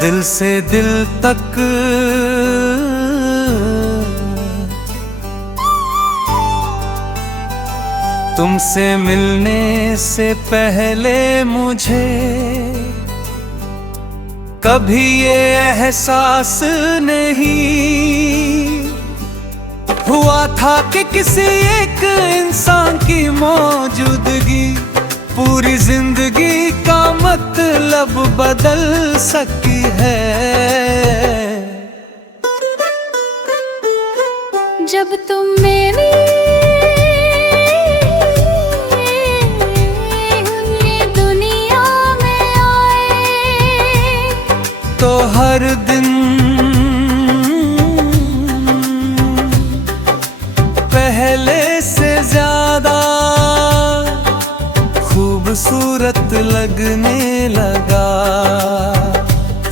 दिल से दिल तक तुमसे मिलने से पहले मुझे कभी ये एहसास नहीं हुआ था कि किसी एक इंसान की मौजूदगी पूरी जिंदगी का मतलब बदल सकती है। जब तुम मेरी दुनिया में आए तो हर दिन पहले से ज्यादा खूबसूरत लगने लगा।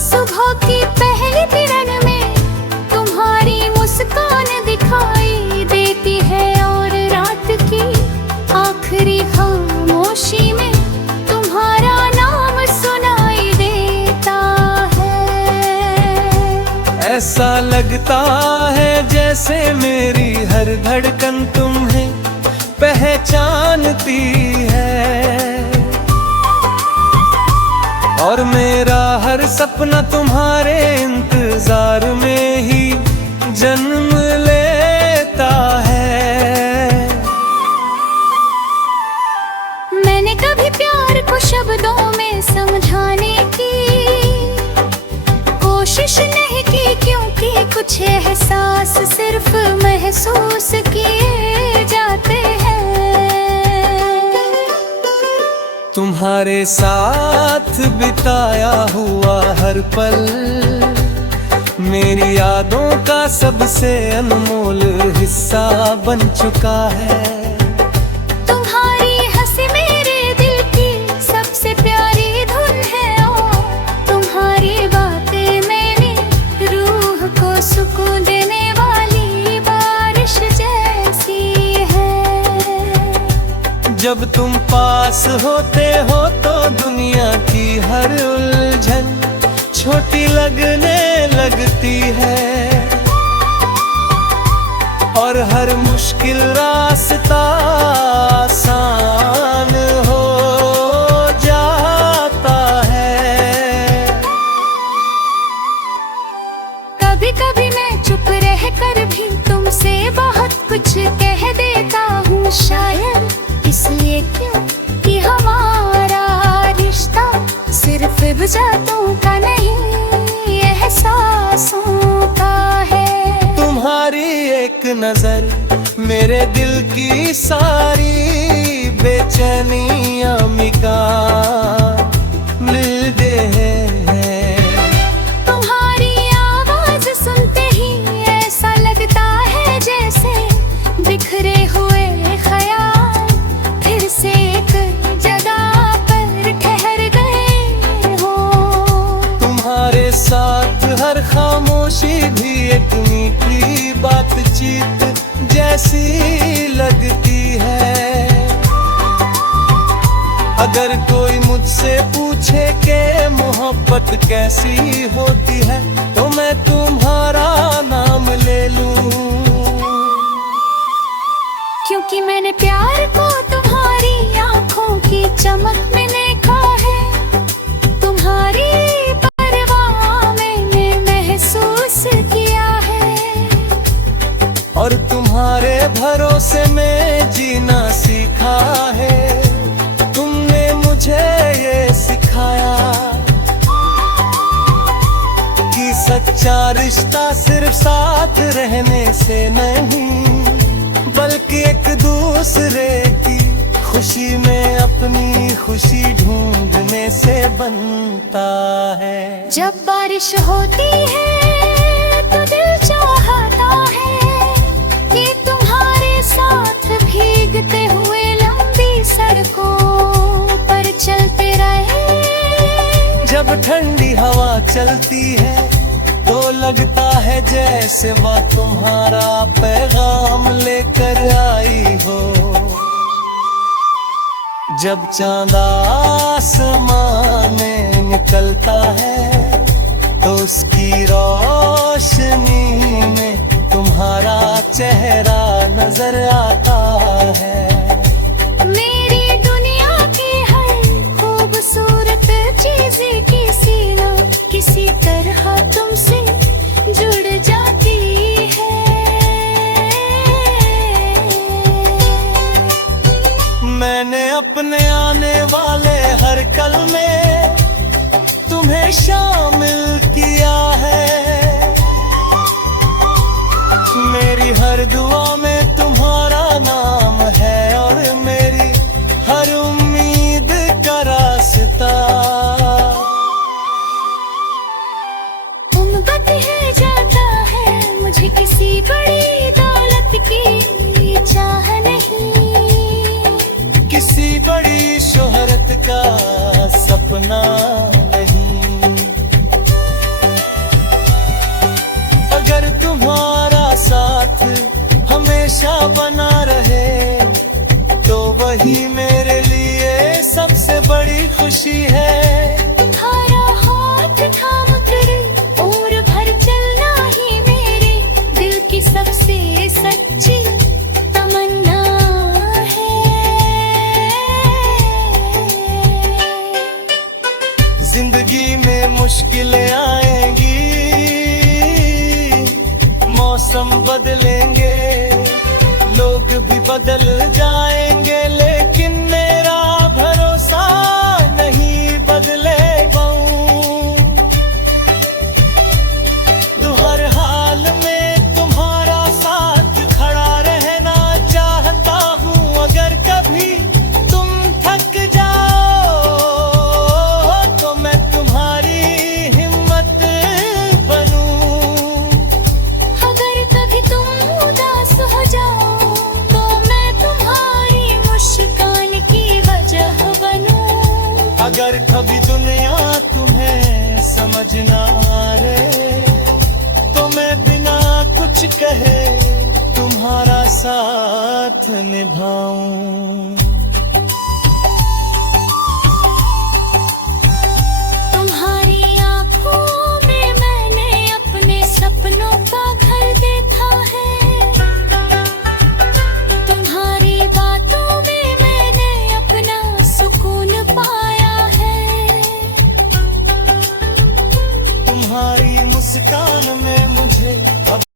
सुबह की पहली किरण में तुम्हारी मुस्कान दिखाई देती है और रात की आखिरी खामोशी में तुम्हारा नाम सुनाई देता है। ऐसा लगता है जैसे मेरी हर धड़कन तुम्हें पहचानती है और मेरा हर सपना तुम्हारे इंतजार में ही जन्म लेता है। मैंने कभी प्यार को शब्दों में समझाने की कोशिश नहीं की, क्योंकि कुछ एहसास सिर्फ महसूस किए जाते हैं। तुम्हारे साथ बिताया हुआ हर पल मेरी यादों का सबसे अनमोल हिस्सा बन चुका है। तुम्हारी हंसी मेरे दिल की सबसे प्यारी धुन है और तुम्हारी बातें मेरी रूह को सुकून देने वाली बारिश जैसी है। जब तुम पास होते हो तो दुनिया की हर उलझन छोटी लगने लगती है और हर मुश्किल रास्ता आसान हो जाता है। कभी कभी मैं चुप रहकर भी तुमसे बहुत कुछ कह देता हूँ, शायद इसलिए क्यों कि हमारा रिश्ता सिर्फ बुझातों का नहीं एहसासों का है। तुम्हारी एक नजर मेरे दिल की सारी बेचैनियां मिटा दे है। तुम्हारी आवाज सुनते ही ऐसा लगता है जैसे बिखरे हुए ख्याल फिर से एक जगह पर ठहर गए हो। तुम्हारे साथ हर खामोशी भी एक मीठी बातचीत जैसी लगती है। अगर कोई मुझसे पूछे कि मोहब्बत कैसी होती है तो मैं तुम्हारा नाम ले लूं, क्योंकि मैंने प्यार को तुम्हारी आंखों की चमक में देखा है। तुम्हारी परवाह मैंने महसूस किया है और तुम्हारे भरोसे में जीना सीखा है। तुमने मुझे ये सिखाया कि सच्चा रिश्ता सिर्फ साथ रहने से नहीं बल्कि एक दूसरे की खुशी में अपनी खुशी ढूंढने से बनता है। जब बारिश होती है तो दिल चाहता है कि तुम्हारे साथ भीगते हुए लंबी सड़कों पर चलते रहे। जब ठंडी हवा चलती है तो लगता है जैसे वह तुम्हारा पैगाम लेकर आई हो। जब चांद आसमान में निकलता है उसकी रोशनी में तुम्हारा चेहरा नजर आता है। मेरी दुनिया की हर खूबसूरत चीज किसी न किसी तरह तुमसे जुड़ जाती है। मैंने अपने आने वाले हर कल में तुम्हें शामिल किया है। मेरी हर दुआ में तुम्हारा नाम है और मेरी हर उम्मीद का रास्ता। उम्मीद है जाता है मुझे किसी बड़ी दौलत की चाह नहीं, किसी बड़ी शोहरत का सपना नहीं। अगर तुम्हारा साथ हमेशा बना रहे तो वही मेरे लिए सबसे बड़ी खुशी है। तुम्हारा हाथ थाम कर उम्र भर चलना ही मेरे दिल की सबसे सच्ची तमन्ना है। जिंदगी में मुश्किलें आएंगी, मौसम बदलेंगे, लोग भी बदल जाएंगे, लेकिन मेरा भरोसा नहीं बदलेगा। तो हर हाल में तुम्हारा साथ खड़ा रहना चाहता हूँ। अगर कभी तुम थक जाओ तो मैं तुम्हारी हिम्मत बनूं। अगर कभी तुम उदास हो जाओ तो मैं तुम्हारी मुस्कान की वजह बनूं। अगर कभी दुनिया तुम्हें समझ ना आ रे तो मैं बिना कुछ कहे तुम्हारा साथ निभाऊं।